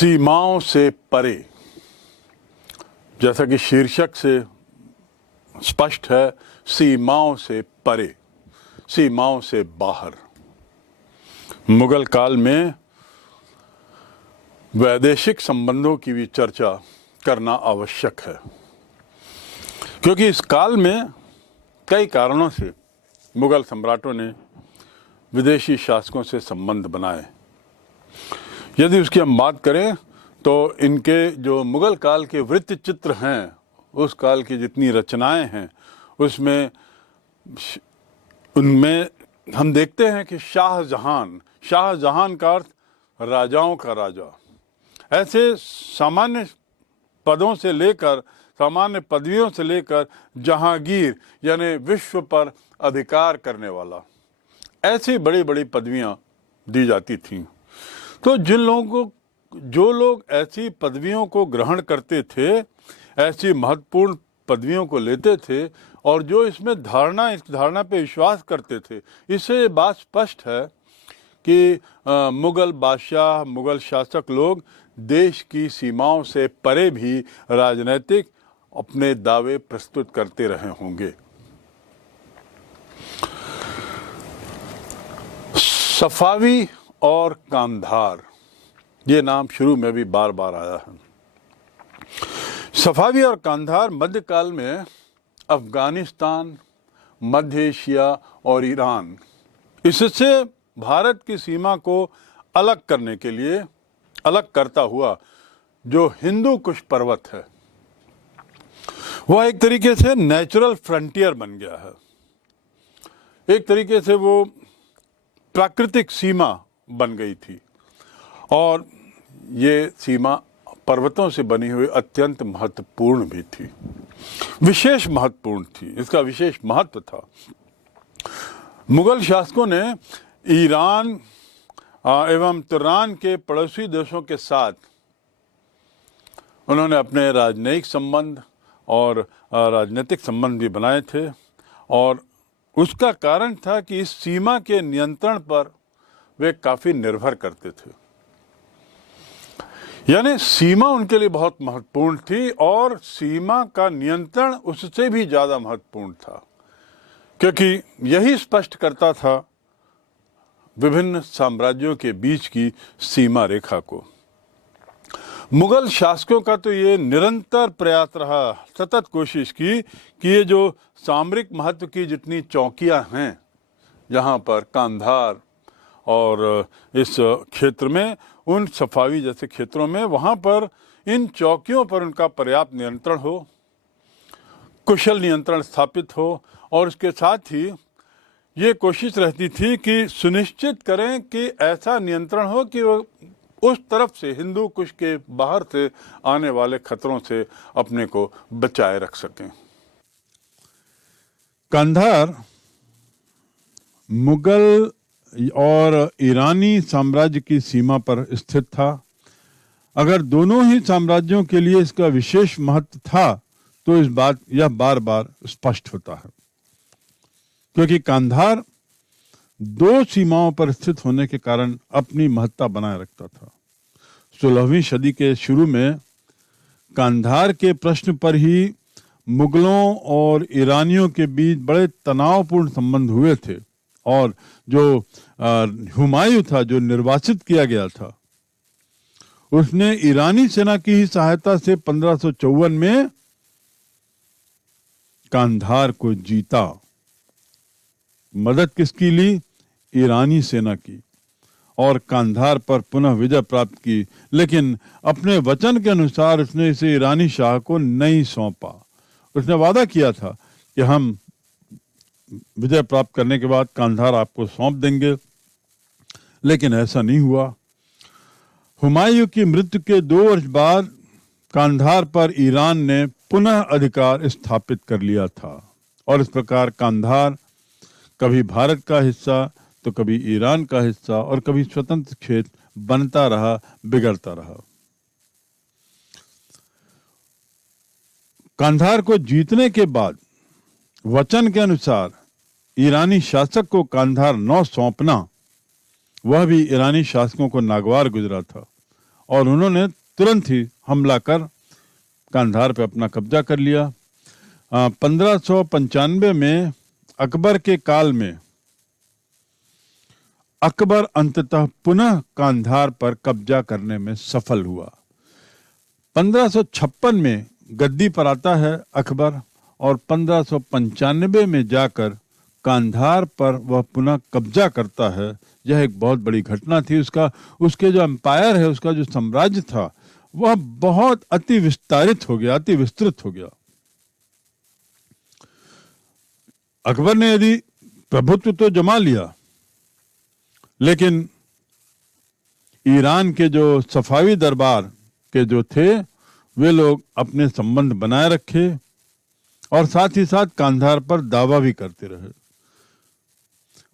सीमाओं से परे, जैसा कि शीर्षक से स्पष्ट है, सीमाओं से परे, सीमाओं से बाहर। मुगल काल में वैदेशिक संबंधों की भी चर्चा करना आवश्यक है, क्योंकि इस काल में कई कारणों से मुगल सम्राटों ने विदेशी शासकों से संबंध बनाए। यदि उसकी हम बात करें तो इनके जो मुगल काल के वृत्त चित्र हैं, उस काल की जितनी रचनाएं हैं, उनमें हम देखते हैं कि शाहजहान का अर्थ राजाओं का राजा। ऐसे सामान्य पदों से लेकर, सामान्य पदवियों से लेकर जहांगीर यानी विश्व पर अधिकार करने वाला, ऐसी बड़ी बड़ी पदवियां दी जाती थीं। तो जो लोग ऐसी पदवियों को ग्रहण करते थे, ऐसी महत्वपूर्ण पदवियों को लेते थे और जो इस धारणा पे विश्वास करते थे, इससे बात स्पष्ट है कि मुगल बादशाह, मुगल शासक लोग देश की सीमाओं से परे भी राजनीतिक अपने दावे प्रस्तुत करते रहे होंगे। सफावी और कांधार, ये नाम शुरू में भी बार बार आया है। सफावी और कांधार मध्यकाल में अफगानिस्तान, मध्य एशिया और ईरान, इससे भारत की सीमा को अलग करने के लिए, अलग करता हुआ जो हिंदू कुश पर्वत है, वह एक तरीके से नेचुरल फ्रंटियर बन गया है। एक तरीके से वो प्राकृतिक सीमा बन गई थी और ये सीमा पर्वतों से बनी हुई अत्यंत महत्वपूर्ण भी थी, विशेष महत्वपूर्ण थी, इसका विशेष महत्व था। मुगल शासकों ने ईरान एवं तुर्कान के पड़ोसी देशों के साथ उन्होंने अपने राजनयिक संबंध और राजनीतिक संबंध भी बनाए थे, और उसका कारण था कि इस सीमा के नियंत्रण पर वे काफ़ी निर्भर करते थे। यानी सीमा उनके लिए बहुत महत्वपूर्ण थी और सीमा का नियंत्रण उससे भी ज़्यादा महत्वपूर्ण था, क्योंकि यही स्पष्ट करता था विभिन्न साम्राज्यों के बीच की सीमा रेखा को। मुगल शासकों का तो ये निरंतर प्रयास रहा, सतत कोशिश की कि ये जो सामरिक महत्व की जितनी चौकियां हैं, जहां पर कांधार और इस क्षेत्र में, उन सफावी जैसे क्षेत्रों में, वहां पर इन चौकियों पर उनका पर्याप्त नियंत्रण हो, कुशल नियंत्रण स्थापित हो, और इसके साथ ही ये कोशिश रहती थी कि सुनिश्चित करें कि ऐसा नियंत्रण हो कि वो उस तरफ से, हिंदू कुश के बाहर से आने वाले खतरों से अपने को बचाए रख सकें। कांधार मुगल और ईरानी साम्राज्य की सीमा पर स्थित था। अगर दोनों ही साम्राज्यों के लिए इसका विशेष महत्व था तो यह बार बार स्पष्ट होता है, क्योंकि कांधार दो सीमाओं पर स्थित होने के कारण अपनी महत्ता बनाए रखता था। 16वीं सदी के शुरू में कांधार के प्रश्न पर ही मुगलों और ईरानियों के बीच बड़े तनावपूर्ण संबंध हुए थे, और जो हुमायूं था, जो निर्वासित किया गया था, उसने ईरानी सेना की ही सहायता से 1554 में कांधार को जीता। मदद किसकी ली? ईरानी सेना की, और कांधार पर पुनः विजय प्राप्त की। लेकिन अपने वचन के अनुसार उसने इसे ईरानी शाह को नहीं सौंपा। उसने वादा किया था कि हम विजय प्राप्त करने के बाद कांधार आपको सौंप देंगे, लेकिन ऐसा नहीं हुआ। हुमायूं की मृत्यु के 2 वर्ष बाद कांधार पर ईरान ने पुनः अधिकार स्थापित कर लिया था, और इस प्रकार कांधार कभी भारत का हिस्सा तो कभी ईरान का हिस्सा और कभी स्वतंत्र क्षेत्र बनता रहा, बिगड़ता रहा। कांधार को जीतने के बाद वचन के अनुसार ईरानी शासक को कांधार न सौंपना, वह भी ईरानी शासकों को नागवार गुजरा था, और उन्होंने तुरंत ही हमला कर कांधार पर अपना कब्जा कर लिया। 1595 में अकबर के काल में अकबर अंततः पुनः कांधार पर कब्जा करने में सफल हुआ। 1556 में गद्दी पर आता है अकबर और 1595 में जाकर कांधार पर वह पुनः कब्जा करता है। यह एक बहुत बड़ी घटना थी। उसके जो एम्पायर है, उसका जो साम्राज्य था, वह बहुत अति विस्तारित हो गया, अति विस्तृत हो गया। अकबर ने यदि प्रभुत्व तो जमा लिया, लेकिन ईरान के जो सफावी दरबार के जो थे, वे लोग अपने संबंध बनाए रखे और साथ ही साथ कांधार पर दावा भी करते रहे।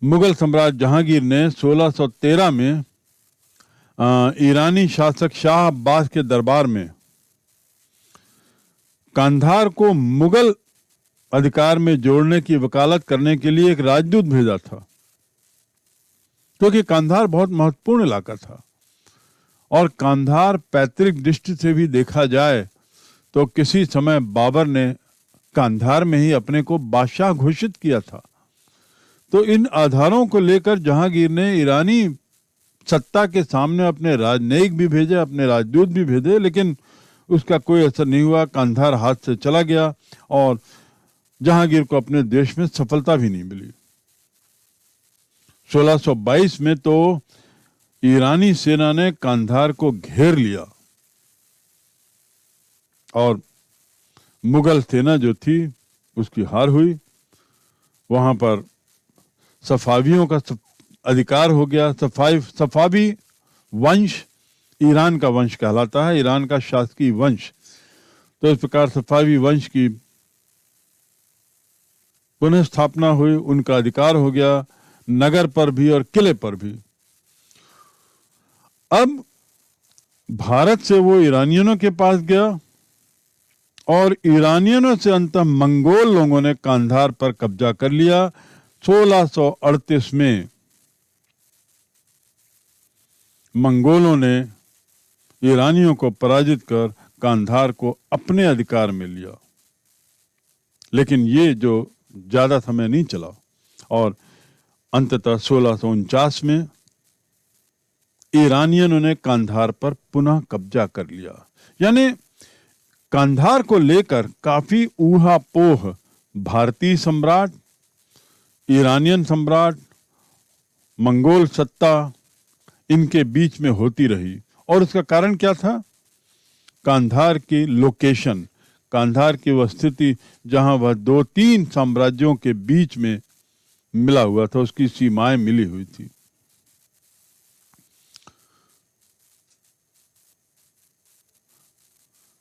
मुगल सम्राट जहांगीर ने 1613 में ईरानी शासक शाह अब्बास के दरबार में कांधार को मुगल अधिकार में जोड़ने की वकालत करने के लिए एक राजदूत भेजा था, क्योंकि कांधार बहुत महत्वपूर्ण इलाका था और कांधार पैतृक दृष्टि से भी देखा जाए तो किसी समय बाबर ने कांधार में ही अपने को बादशाह घोषित किया था। तो इन आधारों को लेकर जहांगीर ने ईरानी सत्ता के सामने अपने राजनयिक भी भेजे, अपने राजदूत भी भेजे, लेकिन उसका कोई असर नहीं हुआ। कांधार हाथ से चला गया और जहांगीर को अपने देश में सफलता भी नहीं मिली। 1622 में तो ईरानी सेना ने कांधार को घेर लिया और मुगल सेना जो थी उसकी हार हुई। वहां पर सफावियों का अधिकार हो गया। सफावी वंश ईरान का वंश कहलाता है, ईरान का शासकीय वंश। तो इस प्रकार सफावी वंश की पुनः स्थापना हुई, उनका अधिकार हो गया नगर पर भी और किले पर भी। अब भारत से वो ईरानियों के पास गया और ईरानियों से अंततः मंगोल लोगों ने कांधार पर कब्जा कर लिया। 1638 में मंगोलों ने ईरानियों को पराजित कर कांधार को अपने अधिकार में लिया, लेकिन ये जो ज्यादा समय नहीं चला और अंततः 1649 में ईरानियों ने कांधार पर पुनः कब्जा कर लिया। यानी कांधार को लेकर काफी ऊहापोह भारतीय सम्राट, ईरानियन सम्राट, मंगोल सत्ता, इनके बीच में होती रही। और उसका कारण क्या था? कांधार की लोकेशन, कांधार की वह स्थिति जहां वह 2-3 साम्राज्यों के बीच में मिला हुआ था, उसकी सीमाएं मिली हुई थी।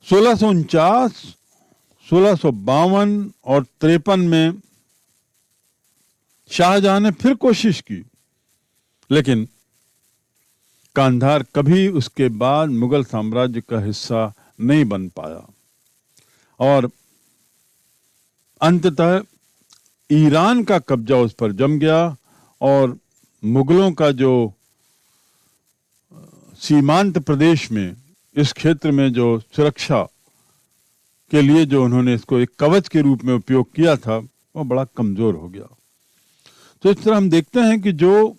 सोलह सौ 1652 और 53 में शाहजहां ने फिर कोशिश की, लेकिन कांधार कभी उसके बाद मुगल साम्राज्य का हिस्सा नहीं बन पाया और अंततः ईरान का कब्जा उस पर जम गया और मुगलों का जो सीमांत प्रदेश में, इस क्षेत्र में जो सुरक्षा के लिए जो उन्होंने इसको एक कवच के रूप में उपयोग किया था, वो बड़ा कमजोर हो गया। तो इस तरह हम देखते हैं कि जो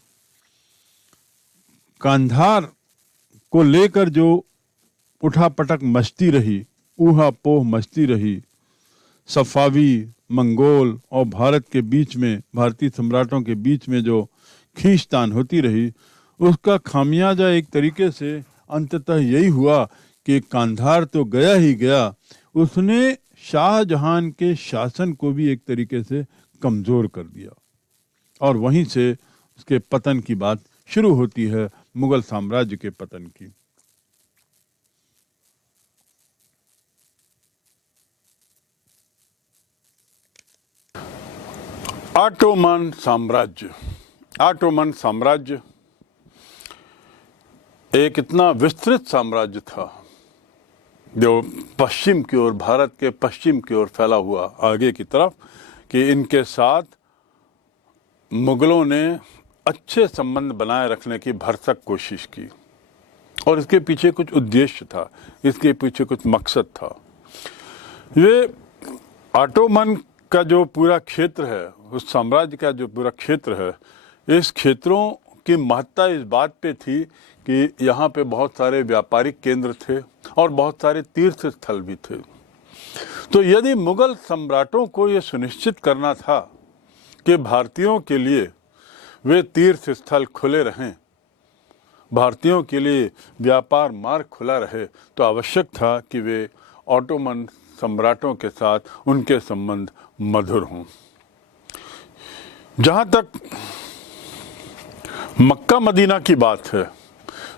कांधार को लेकर जो उठापटक मचती रही, ऊहापोह मचती रही, सफावी, मंगोल और भारत के बीच में, भारतीय सम्राटों के बीच में जो खींचतान होती रही, उसका खामियाजा एक तरीके से अंततः यही हुआ कि कांधार तो गया ही गया, उसने शाहजहां के शासन को भी एक तरीके से कमजोर कर दिया और वहीं से उसके पतन की बात शुरू होती है, मुगल साम्राज्य के पतन की। ऑटोमन साम्राज्य एक इतना विस्तृत साम्राज्य था जो पश्चिम की ओर, भारत के पश्चिम की ओर फैला हुआ आगे की तरफ, कि इनके साथ मुगलों ने अच्छे संबंध बनाए रखने की भरसक कोशिश की और इसके पीछे कुछ उद्देश्य था, इसके पीछे कुछ मकसद था। ये ऑटोमन का जो पूरा क्षेत्र है, उस साम्राज्य का जो पूरा क्षेत्र है, इस क्षेत्रों की महत्ता इस बात पे थी कि यहाँ पे बहुत सारे व्यापारिक केंद्र थे और बहुत सारे तीर्थ स्थल भी थे। तो यदि मुगल सम्राटों को ये सुनिश्चित करना था कि भारतीयों के लिए वे तीर्थ स्थल खुले रहें, भारतीयों के लिए व्यापार मार्ग खुला रहे, तो आवश्यक था कि वे ऑटोमन सम्राटों के साथ उनके संबंध मधुर हों। जहाँ तक मक्का मदीना की बात है,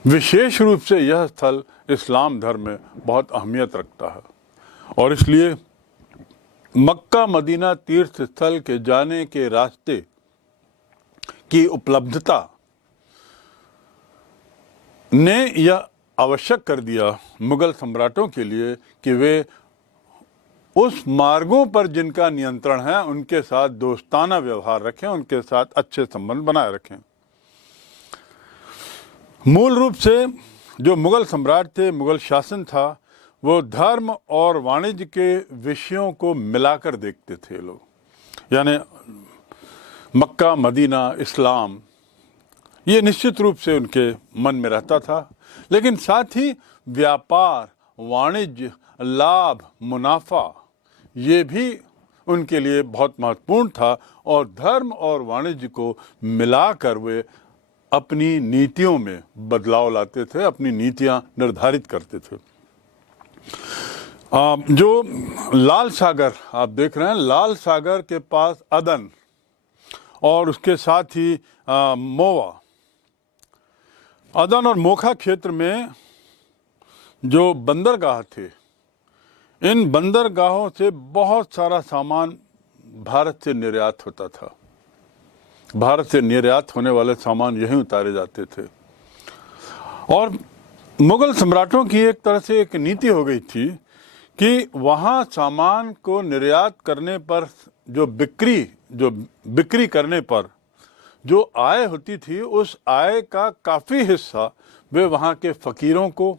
विशेष रूप से यह स्थल इस्लाम धर्म में बहुत अहमियत रखता है और इसलिए मक्का मदीना तीर्थ स्थल के जाने के रास्ते की उपलब्धता ने यह आवश्यक कर दिया मुगल सम्राटों के लिए कि वे उस मार्गों पर जिनका नियंत्रण है उनके साथ दोस्ताना व्यवहार रखें, उनके साथ अच्छे संबंध बनाए रखें। मूल रूप से जो मुगल सम्राट थे, मुगल शासन था, वो धर्म और वाणिज्य के विषयों को मिलाकर देखते थे लोग, यानी मक्का मदीना इस्लाम ये निश्चित रूप से उनके मन में रहता था, लेकिन साथ ही व्यापार, वाणिज्य, लाभ, मुनाफा ये भी उनके लिए बहुत महत्वपूर्ण था और धर्म और वाणिज्य को मिलाकर वे अपनी नीतियों में बदलाव लाते थे, अपनी नीतियां निर्धारित करते थे। जो लाल सागर आप देख रहे हैं, लाल सागर के पास अदन और उसके साथ ही मोवा, अदन और मोखा क्षेत्र में जो बंदरगाह थे, इन बंदरगाहों से बहुत सारा सामान भारत से निर्यात होता था। भारत से निर्यात होने वाले सामान यहीं उतारे जाते थे और मुगल सम्राटों की एक तरह से एक नीति हो गई थी कि वहाँ सामान को निर्यात करने पर जो बिक्री करने पर जो आय होती थी, उस आय का काफ़ी हिस्सा वे वहाँ के फ़कीरों को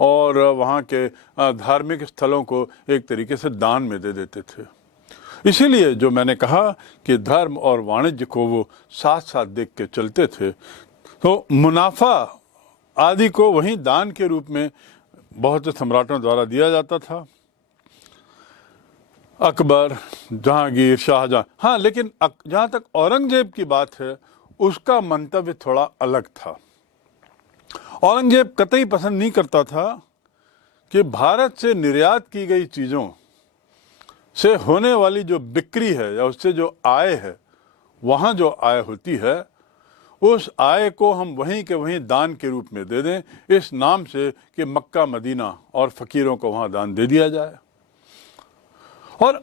और वहाँ के धार्मिक स्थलों को एक तरीके से दान में दे देते थे। इसीलिए जो मैंने कहा कि धर्म और वाणिज्य को वो साथ साथ देख के चलते थे, तो मुनाफा आदि को वहीं दान के रूप में बहुत से सम्राटों द्वारा दिया जाता था, अकबर, जहांगीर, शाहजहां। हाँ, लेकिन जहाँ तक औरंगजेब की बात है, उसका मंतव्य थोड़ा अलग था। औरंगजेब कतई पसंद नहीं करता था कि भारत से निर्यात की गई चीज़ों से होने वाली जो बिक्री है या उससे जो आय है, वहाँ जो आय होती है, उस आय को हम वहीं के वहीं दान के रूप में दे दें, इस नाम से कि मक्का मदीना और फ़कीरों को वहाँ दान दे दिया जाए। और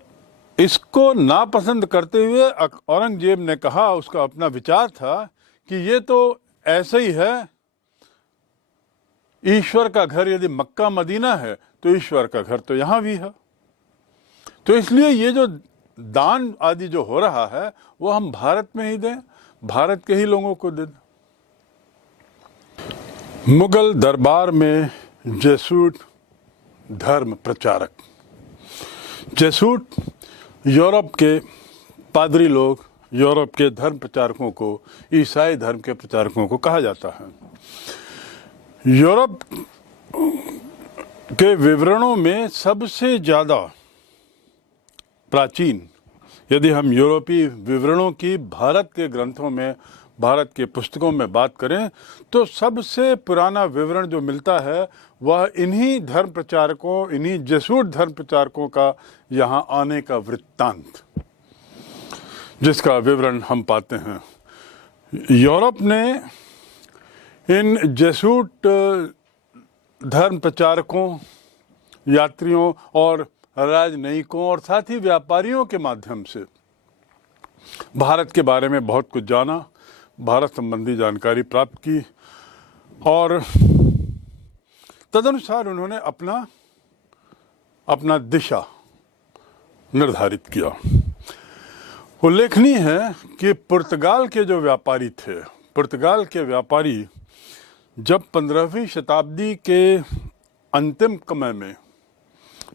इसको नापसंद करते हुए औरंगजेब ने कहा, उसका अपना विचार था कि ये तो ऐसे ही है, ईश्वर का घर यदि मक्का मदीना है तो ईश्वर का घर तो यहाँ भी है, तो इसलिए ये जो दान आदि जो हो रहा है वो हम भारत में ही दें, भारत के ही लोगों को दे दें। मुगल दरबार में जेसूट धर्म प्रचारक, जेसूट यूरोप के पादरी लोग, यूरोप के धर्म प्रचारकों को ईसाई धर्म के प्रचारकों को कहा जाता है। यूरोप के विवरणों में सबसे ज़्यादा प्राचीन, यदि हम यूरोपीय विवरणों की भारत के ग्रंथों में, भारत के पुस्तकों में बात करें, तो सबसे पुराना विवरण जो मिलता है वह इन्हीं धर्म प्रचारकों, इन्हीं जेसूट धर्म प्रचारकों का यहाँ आने का वृत्तांत, जिसका विवरण हम पाते हैं। यूरोप ने इन जेसूट धर्म प्रचारकों, यात्रियों और राजनयिकों और साथ ही व्यापारियों के माध्यम से भारत के बारे में बहुत कुछ जाना, भारत संबंधी जानकारी प्राप्त की और तदनुसार उन्होंने अपना दिशा निर्धारित किया। उल्लेखनीय है कि पुर्तगाल के जो व्यापारी थे, पुर्तगाल के व्यापारी जब 15वीं शताब्दी के अंतिम समय में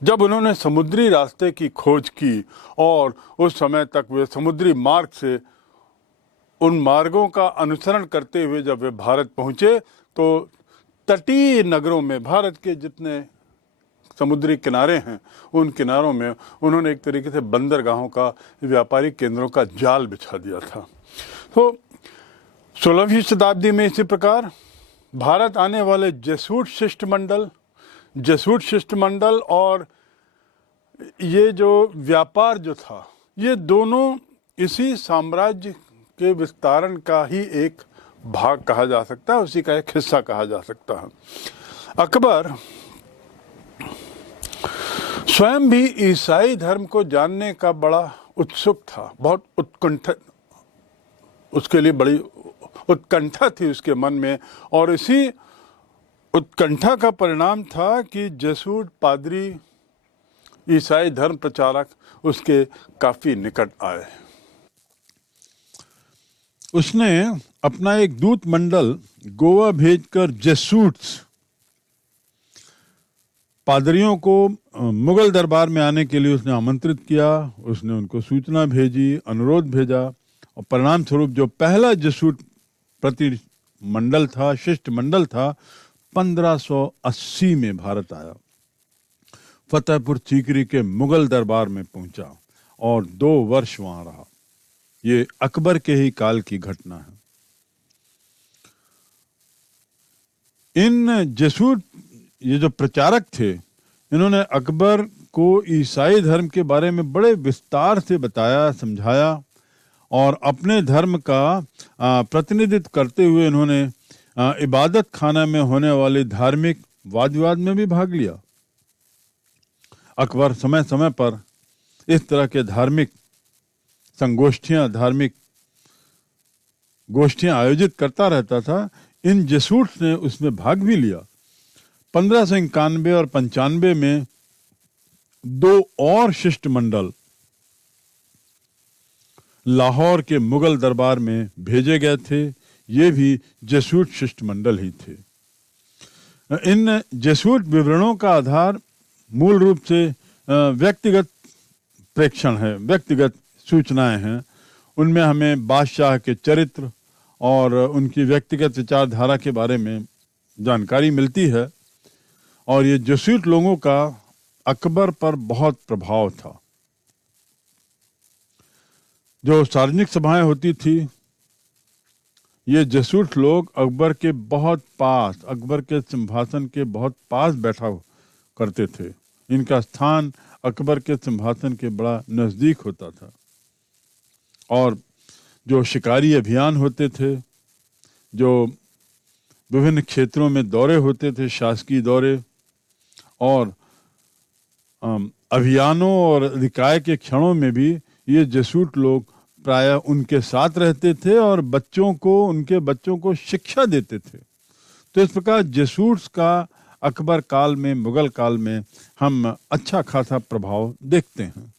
जब उन्होंने समुद्री रास्ते की खोज की और उस समय तक वे समुद्री मार्ग से उन मार्गों का अनुसरण करते हुए जब वे भारत पहुँचे तो तटीय नगरों में, भारत के जितने समुद्री किनारे हैं उन किनारों में उन्होंने एक तरीके से बंदरगाहों का, व्यापारिक केंद्रों का जाल बिछा दिया था। तो 16वीं शताब्दी में इसी प्रकार भारत आने वाले जेसूट शिष्टमंडल और ये जो व्यापार जो था, ये दोनों इसी साम्राज्य के विस्तारण का ही एक भाग कहा जा सकता है, उसी का एक हिस्सा कहा जा सकता है। अकबर स्वयं भी ईसाई धर्म को जानने का बड़ा उत्सुक था, बहुत उत्कंठा, उसके लिए बड़ी उत्कंठा थी उसके मन में, और इसी उत्कंठा का परिणाम था कि जेसूट पादरी, ईसाई धर्म प्रचारक उसके काफी निकट आए। उसने अपना एक दूत मंडल गोवा भेजकर जेसूट्स पादरियों को मुगल दरबार में आने के लिए उसने आमंत्रित किया। उसने उनको सूचना भेजी, अनुरोध भेजा, और परिणाम स्वरूप जो पहला जेसूट प्रतिमंडल था, शिष्टमंडल था, 1580 में भारत आया, फतेहपुर सीकरी के मुगल दरबार में पहुंचा और 2 वर्ष वहां रहा। ये अकबर के ही काल की घटना है। इन जेसूट, ये जो प्रचारक थे, इन्होंने अकबर को ईसाई धर्म के बारे में बड़े विस्तार से बताया, समझाया, और अपने धर्म का प्रतिनिधित्व करते हुए इन्होंने इबादत खाना में होने वाले धार्मिक वाद विवाद में भी भाग लिया। अकबर समय समय पर इस तरह के धार्मिक संगोष्ठियां, धार्मिक गोष्ठियां आयोजित करता रहता था। इन जेसूट्स ने उसमें भाग भी लिया। 1591 और 95 में 2 और शिष्टमंडल लाहौर के मुगल दरबार में भेजे गए थे। ये भी जेसूट शिष्टमंडल ही थे। इन जेसूट विवरणों का आधार मूल रूप से व्यक्तिगत प्रेक्षण है, व्यक्तिगत सूचनाएं हैं। उनमें हमें बादशाह के चरित्र और उनकी व्यक्तिगत विचारधारा के बारे में जानकारी मिलती है। और ये जेसूट लोगों का अकबर पर बहुत प्रभाव था। जो सार्वजनिक सभाएं होती थी, ये जेसूट लोग अकबर के बहुत पास, अकबर के सिंहासन के बहुत पास बैठा करते थे। इनका स्थान अकबर के सिंहासन के बड़ा नजदीक होता था। और जो शिकारी अभियान होते थे, जो विभिन्न क्षेत्रों में दौरे होते थे, शासकीय दौरे और अभियानों और निकाय के क्षणों में भी ये जेसूट लोग प्रायः उनके साथ रहते थे और बच्चों को, उनके बच्चों को शिक्षा देते थे। तो इस प्रकार जेसूट्स का अकबर काल में, मुगल काल में हम अच्छा खासा प्रभाव देखते हैं।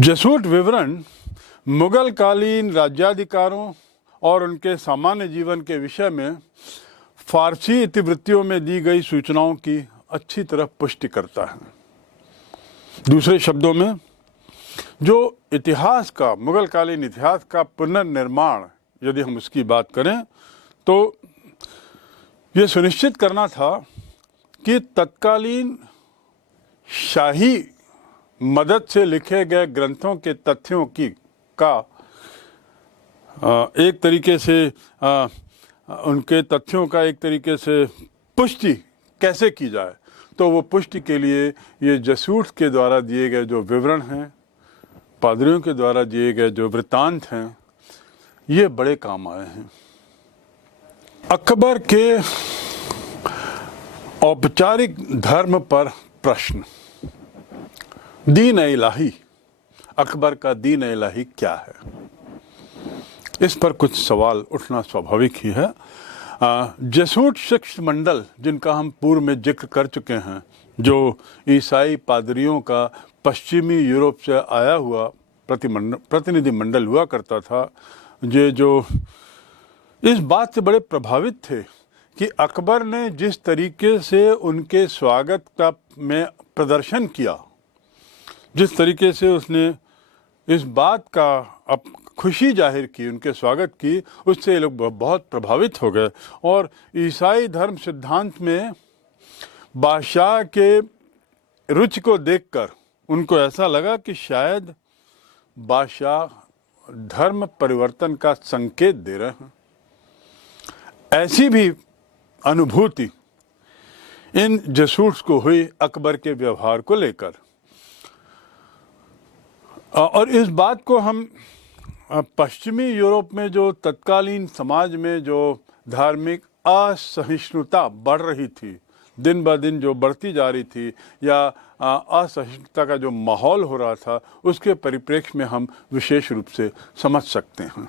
जेसूट विवरण मुगल कालीन राज्याधिकारों और उनके सामान्य जीवन के विषय में फारसी इतिवृत्तियों में दी गई सूचनाओं की अच्छी तरह पुष्टि करता है। दूसरे शब्दों में, जो इतिहास का, मुगल कालीन इतिहास का पुनर्निर्माण यदि हम उसकी बात करें तो ये सुनिश्चित करना था कि तत्कालीन शाही मदद से लिखे गए ग्रंथों के तथ्यों की का एक तरीके से उनके तथ्यों का एक तरीके से पुष्टि कैसे की जाए। तो वो पुष्टि के लिए ये जेसूट्स के द्वारा दिए गए जो विवरण हैं, पादरियों के द्वारा दिए गए जो वृत्तांत हैं, ये बड़े काम आए हैं। अकबर के औपचारिक धर्म पर प्रश्न। दीन इलाही, अकबर का दीन इलाही क्या है? इस पर कुछ सवाल उठना स्वाभाविक ही है। जेसूट शिष्टमंडल जिनका हम पूर्व में जिक्र कर चुके हैं, जो ईसाई पादरियों का पश्चिमी यूरोप से आया हुआ प्रतिनिधि मंडल हुआ करता था, ये जो इस बात से बड़े प्रभावित थे कि अकबर ने जिस तरीके से उनके स्वागत का में प्रदर्शन किया, जिस तरीके से उसने इस बात का अब खुशी जाहिर की, उनके स्वागत की, उससे ये लोग बहुत प्रभावित हो गए और ईसाई धर्म सिद्धांत में बादशाह के रुचि को देखकर उनको ऐसा लगा कि शायद बादशाह धर्म परिवर्तन का संकेत दे रहे हैं। ऐसी भी अनुभूति इन जेसूट्स को हुई अकबर के व्यवहार को लेकर, और इस बात को हम पश्चिमी यूरोप में जो तत्कालीन समाज में जो धार्मिक असहिष्णुता बढ़ रही थी, दिन ब दिन जो बढ़ती जा रही थी, या असहिष्णुता का जो माहौल हो रहा था, उसके परिप्रेक्ष्य में हम विशेष रूप से समझ सकते हैं।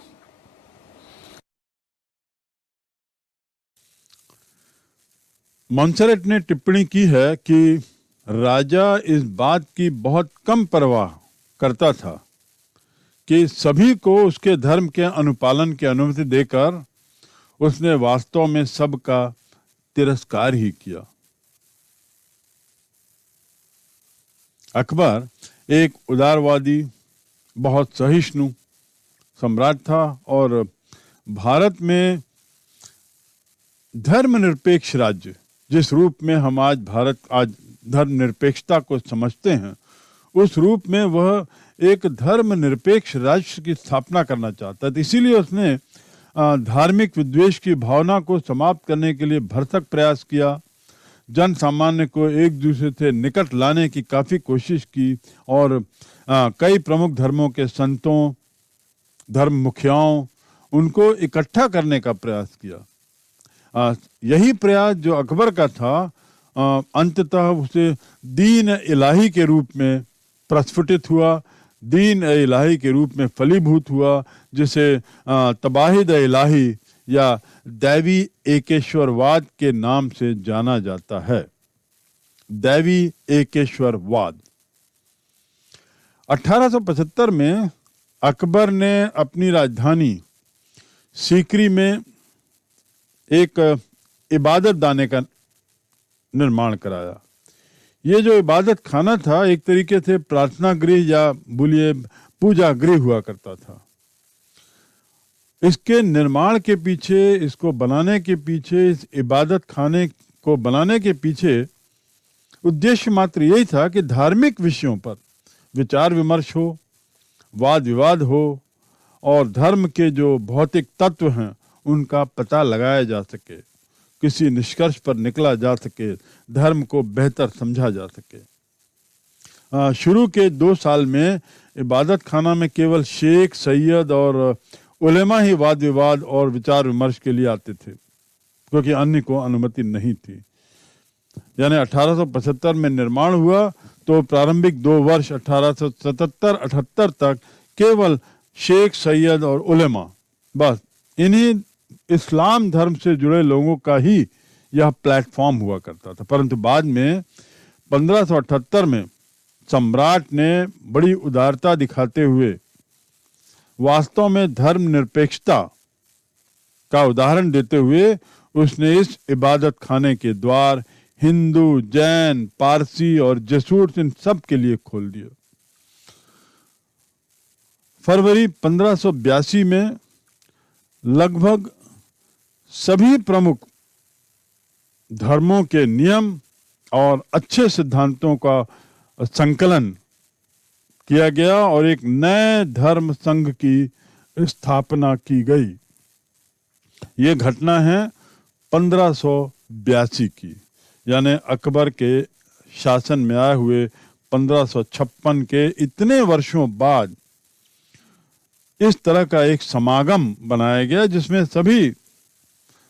मॉन्सेरेट ने टिप्पणी की है कि राजा इस बात की बहुत कम परवाह करता था कि सभी को उसके धर्म के अनुपालन की अनुमति देकर उसने वास्तव में सबका तिरस्कार ही किया। अकबर एक उदारवादी, बहुत सहिष्णु सम्राट था और भारत में धर्मनिरपेक्ष राज्य, जिस रूप में हम आज धर्मनिरपेक्षता को समझते हैं, उस रूप में वह एक धर्मनिरपेक्ष राष्ट्र की स्थापना करना चाहता था। इसीलिए उसने धार्मिक विद्वेष की भावना को समाप्त करने के लिए भरसक प्रयास किया, जन सामान्य को एक दूसरे से निकट लाने की काफ़ी कोशिश की और कई प्रमुख धर्मों के संतों, धर्म मुखियाओं, उनको इकट्ठा करने का प्रयास किया। यही प्रयास जो अकबर का था, अंततः उसे दीन इलाही के रूप में प्रस्फुटित हुआ, दीन इलाही के रूप में फलीभूत हुआ, जिसे तबाहिद इलाही या दैवी एकेश्वरवाद के नाम से जाना जाता है। दैवी एकेश्वरवाद 1875 में अकबर ने अपनी राजधानी सीकरी में एक इबादत खाने का निर्माण कराया। ये जो इबादत खाना था, एक तरीके से प्रार्थना गृह या बोलिए पूजा गृह हुआ करता था। इसके निर्माण के पीछे, इसको बनाने के पीछे, इस इबादत खाने को बनाने के पीछे उद्देश्य मात्र यही था कि धार्मिक विषयों पर विचार विमर्श हो, वाद विवाद हो और धर्म के जो भौतिक तत्व हैं उनका पता लगाया जा सके, किसी निष्कर्ष पर निकला जा सके, धर्म को बेहतर समझा जा सके। शुरू के 2 साल में इबादत खाना में केवल शेख, सैयद और उलेमा ही वाद विवाद और विचार विमर्श के लिए आते थे, क्योंकि अन्य को अनुमति नहीं थी। यानी 1875 में निर्माण हुआ तो प्रारंभिक 2 वर्ष 1877-78 तक केवल शेख, सैयद और उलेमा, बस इन्हीं इस्लाम धर्म से जुड़े लोगों का ही यह प्लेटफॉर्म हुआ करता था। परंतु बाद में 1578 में सम्राट ने बड़ी उदारता दिखाते हुए वास्तव में धर्मनिरपेक्षता का उदाहरण देते हुए उसने इस इबादत खाने के द्वार हिंदू, जैन, पारसी और जेसूट इन सब के लिए खोल दिया। फरवरी 1582 में लगभग सभी प्रमुख धर्मों के नियम और अच्छे सिद्धांतों का संकलन किया गया और एक नए धर्म संघ की स्थापना की गई। ये घटना है 1582 की, यानी अकबर के शासन में आए हुए 1556 के इतने वर्षों बाद इस तरह का एक समागम बनाया गया जिसमें सभी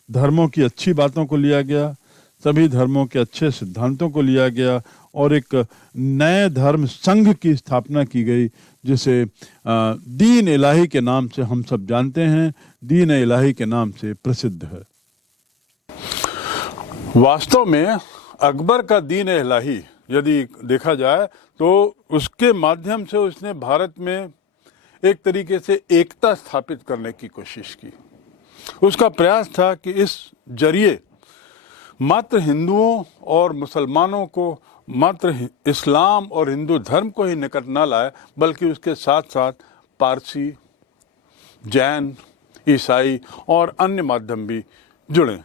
धर्मों की अच्छी बातों को लिया गया, सभी धर्मों के अच्छे सिद्धांतों को लिया गया और एक नए धर्म संघ की स्थापना की गई, जिसे दीन इलाही के नाम से हम सब जानते हैं, दीन इलाही के नाम से प्रसिद्ध है। वास्तव में अकबर का दीन इलाही यदि देखा जाए तो उसके माध्यम से उसने भारत में एक तरीके से एकता स्थापित करने की कोशिश की। उसका प्रयास था कि इस जरिए मात्र हिंदुओं और मुसलमानों को, मात्र इस्लाम और हिंदू धर्म को ही निकट न लाए, बल्कि उसके साथ साथ पारसी, जैन, ईसाई और अन्य माध्यम भी जुड़े।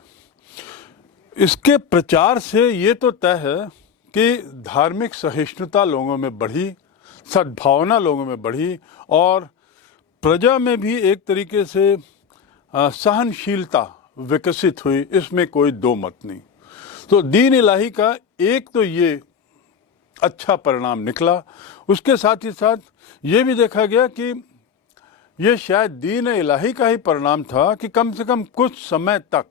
इसके प्रचार से ये तो तय है कि धार्मिक सहिष्णुता लोगों में बढ़ी, सद्भावना लोगों में बढ़ी और प्रजा में भी एक तरीके से सहनशीलता विकसित हुई, इसमें कोई दो मत नहीं। तो दीन इलाही का एक तो ये अच्छा परिणाम निकला, उसके साथ ही साथ ये भी देखा गया कि ये शायद दीन इलाही का ही परिणाम था कि कम से कम कुछ समय तक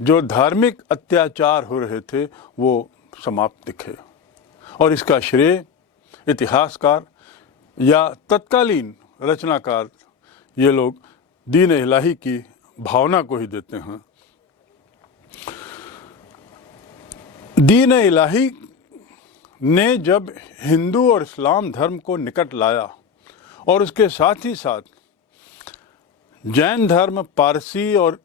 जो धार्मिक अत्याचार हो रहे थे वो समाप्त दिखे। और इसका श्रेय इतिहासकार या तत्कालीन रचनाकार ये लोग दीन इलाही की भावना को ही देते हैं। दीन इलाही ने जब हिंदू और इस्लाम धर्म को निकट लाया और उसके साथ ही साथ जैन धर्म, पारसी और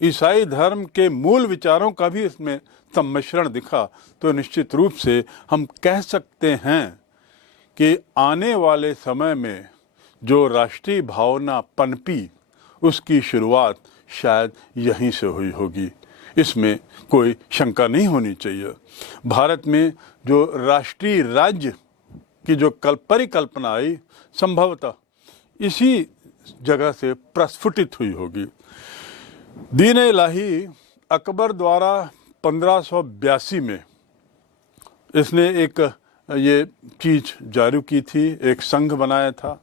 ईसाई धर्म के मूल विचारों का भी इसमें सम्मिश्रण दिखा, तो निश्चित रूप से हम कह सकते हैं कि आने वाले समय में जो राष्ट्रीय भावना पनपी उसकी शुरुआत शायद यहीं से हुई होगी। इसमें कोई शंका नहीं होनी चाहिए। भारत में जो राष्ट्रीय राज्य की जो परिकल्पना आई संभवतः इसी जगह से प्रस्फुटित हुई होगी। दीन इलाही अकबर द्वारा 1582 में इसने एक ये चीज जारी की थी, एक संघ बनाया था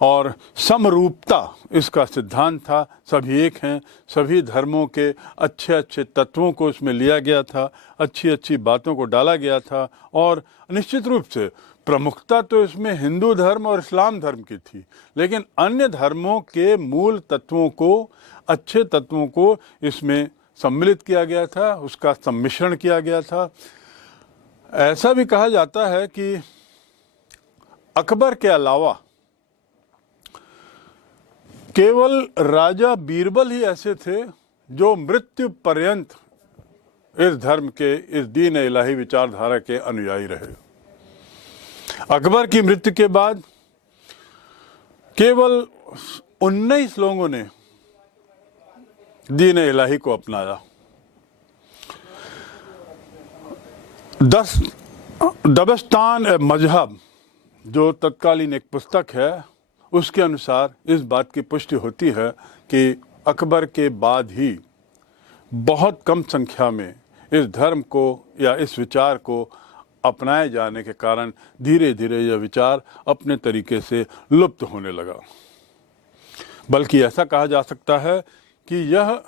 और समरूपता इसका सिद्धांत था। सभी एक हैं, सभी धर्मों के अच्छे अच्छे तत्वों को इसमें लिया गया था, अच्छी अच्छी बातों को डाला गया था और निश्चित रूप से प्रमुखता तो इसमें हिंदू धर्म और इस्लाम धर्म की थी, लेकिन अन्य धर्मों के मूल तत्वों को, अच्छे तत्वों को इसमें सम्मिलित किया गया था, उसका सम्मिश्रण किया गया था। ऐसा भी कहा जाता है कि अकबर के अलावा केवल राजा बीरबल ही ऐसे थे जो मृत्यु पर्यंत इस धर्म के, इस दीन इलाही विचारधारा के अनुयायी रहे। अकबर की मृत्यु के बाद केवल 19 लोगों ने दीन इलाही को अपनाया। दबस्तान मजहब जो तत्कालीन एक पुस्तक है, उसके अनुसार इस बात की पुष्टि होती है कि अकबर के बाद ही बहुत कम संख्या में इस धर्म को या इस विचार को अपनाए जाने के कारण धीरे धीरे यह विचार अपने तरीके से लुप्त होने लगा। बल्कि ऐसा कहा जा सकता है कि यह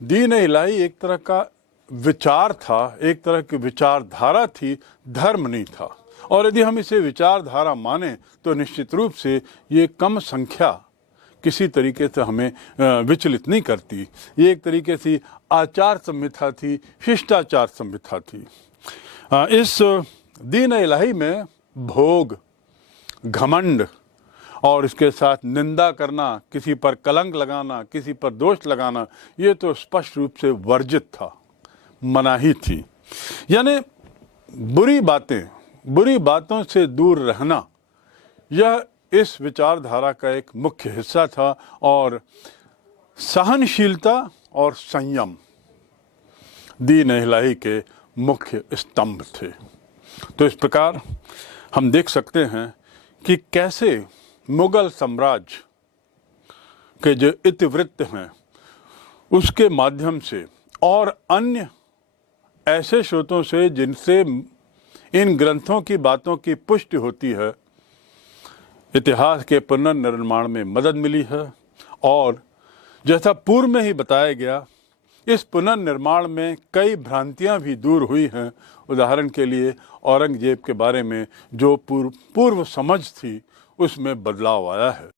दीन इलाही एक तरह का विचार था, एक तरह की विचारधारा थी, धर्म नहीं था। और यदि हम इसे विचारधारा माने तो निश्चित रूप से ये कम संख्या किसी तरीके से हमें विचलित नहीं करती। ये एक तरीके से आचार संहिता थी, शिष्टाचार संहिता थी। इस दीन इलाही में भोग, घमंड और इसके साथ निंदा करना, किसी पर कलंक लगाना, किसी पर दोष लगाना, ये तो स्पष्ट रूप से वर्जित था, मनाही थी। यानी बुरी बातों से दूर रहना, यह इस विचारधारा का एक मुख्य हिस्सा था और सहनशीलता और संयम दीन इलाही के मुख्य स्तंभ थे। तो इस प्रकार हम देख सकते हैं कि कैसे मुगल साम्राज्य के जो इतिवृत्त हैं उसके माध्यम से और अन्य ऐसे स्रोतों से जिनसे इन ग्रंथों की बातों की पुष्टि होती है, इतिहास के पुनर्निर्माण में मदद मिली है। और जैसा पूर्व में ही बताया गया, इस पुनर्निर्माण में कई भ्रांतियां भी दूर हुई हैं। उदाहरण के लिए औरंगजेब के बारे में जो पूर्व समझ थी उसमें बदलाव आया है।